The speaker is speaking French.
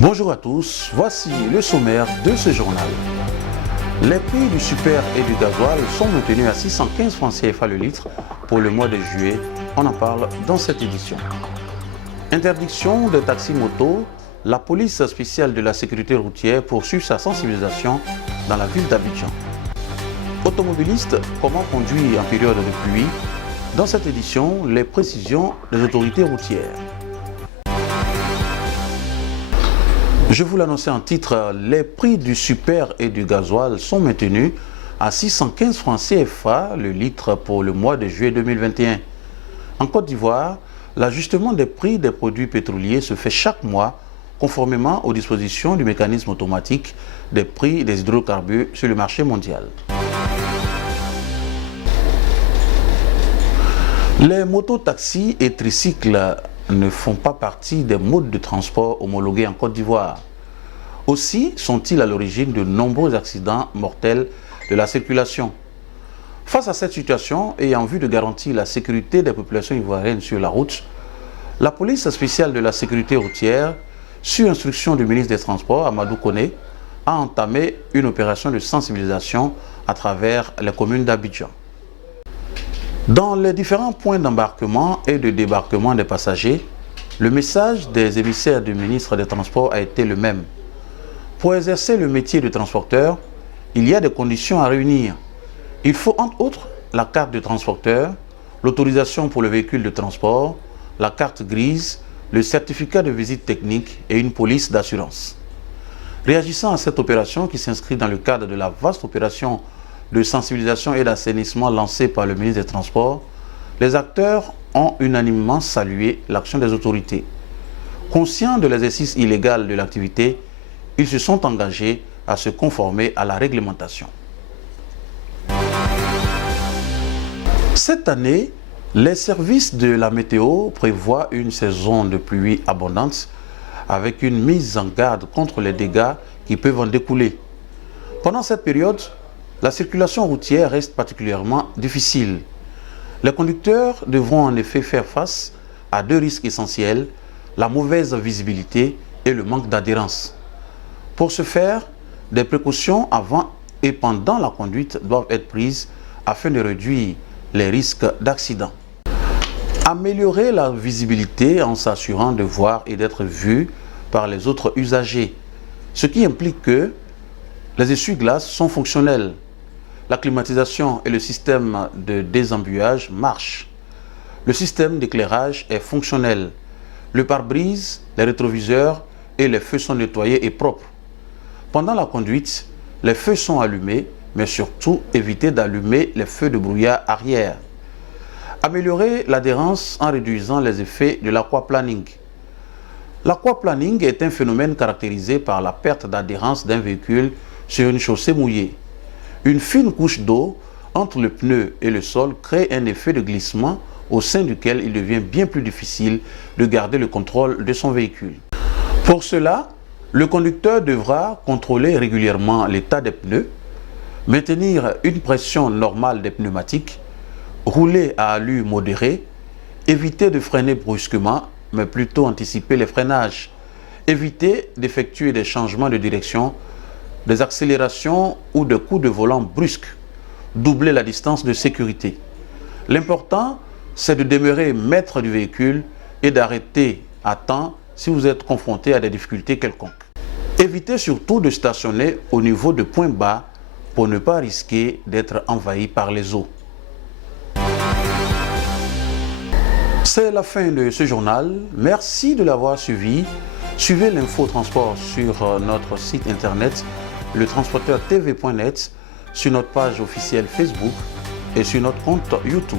Bonjour à tous, voici le sommaire de ce journal. Les prix du super et du gasoil sont maintenus à 615 francs CFA le litre pour le mois de juillet. On en parle dans cette édition. Interdiction des taxis motos, la police spéciale de la sécurité routière poursuit sa sensibilisation dans la ville d'Abidjan. Automobilistes, comment conduire en période de pluie? Dans cette édition, les précisions des autorités routières. Je vous l'annonçais en titre, les prix du super et du gasoil sont maintenus à 615 francs CFA le litre pour le mois de juillet 2021. En Côte d'Ivoire, l'ajustement des prix des produits pétroliers se fait chaque mois conformément aux dispositions du mécanisme automatique des prix des hydrocarbures sur le marché mondial. Les mototaxis et tricycles ne font pas partie des modes de transport homologués en Côte d'Ivoire. Aussi sont-ils à l'origine de nombreux accidents mortels de la circulation. Face à cette situation et en vue de garantir la sécurité des populations ivoiriennes sur la route, la police spéciale de la sécurité routière, sur instruction du ministre des Transports, Amadou Koné, a entamé une opération de sensibilisation à travers les communes d'Abidjan. Dans les différents points d'embarquement et de débarquement des passagers, le message des émissaires du ministre des Transports a été le même. Pour exercer le métier de transporteur, il y a des conditions à réunir. Il faut entre autres la carte de transporteur, l'autorisation pour le véhicule de transport, la carte grise, le certificat de visite technique et une police d'assurance. Réagissant à cette opération qui s'inscrit dans le cadre de la vaste opération de sensibilisation et d'assainissement lancée par le ministre des Transports, les acteurs ont unanimement salué l'action des autorités. Conscients de l'exercice illégal de l'activité, ils se sont engagés à se conformer à la réglementation. Cette année, les services de la météo prévoient une saison de pluie abondante avec une mise en garde contre les dégâts qui peuvent en découler. Pendant cette période, la circulation routière reste particulièrement difficile. Les conducteurs devront en effet faire face à deux risques essentiels, la mauvaise visibilité et le manque d'adhérence. Pour ce faire, des précautions avant et pendant la conduite doivent être prises afin de réduire les risques d'accident. Améliorer la visibilité en s'assurant de voir et d'être vu par les autres usagers, ce qui implique que les essuie-glaces sont fonctionnels. La climatisation et le système de désembuage marchent. Le système d'éclairage est fonctionnel. Le pare-brise, les rétroviseurs et les feux sont nettoyés et propres. Pendant la conduite, les feux sont allumés, mais surtout éviter d'allumer les feux de brouillard arrière. Améliorer l'adhérence en réduisant les effets de l'aquaplaning. L'aquaplaning est un phénomène caractérisé par la perte d'adhérence d'un véhicule sur une chaussée mouillée. Une fine couche d'eau entre le pneu et le sol crée un effet de glissement au sein duquel il devient bien plus difficile de garder le contrôle de son véhicule. Pour cela, le conducteur devra contrôler régulièrement l'état des pneus, maintenir une pression normale des pneumatiques, rouler à allure modérée, éviter de freiner brusquement, mais plutôt anticiper les freinages, éviter d'effectuer des changements de direction, des accélérations ou des coups de volant brusques, doubler la distance de sécurité. L'important, c'est de demeurer maître du véhicule et d'arrêter à temps si vous êtes confronté à des difficultés quelconques. Évitez surtout de stationner au niveau de points bas pour ne pas risquer d'être envahi par les eaux. C'est la fin de ce journal. Merci de l'avoir suivi. Suivez l'info transport sur notre site internet letransporteurtv.net, sur notre page officielle Facebook et sur notre compte YouTube.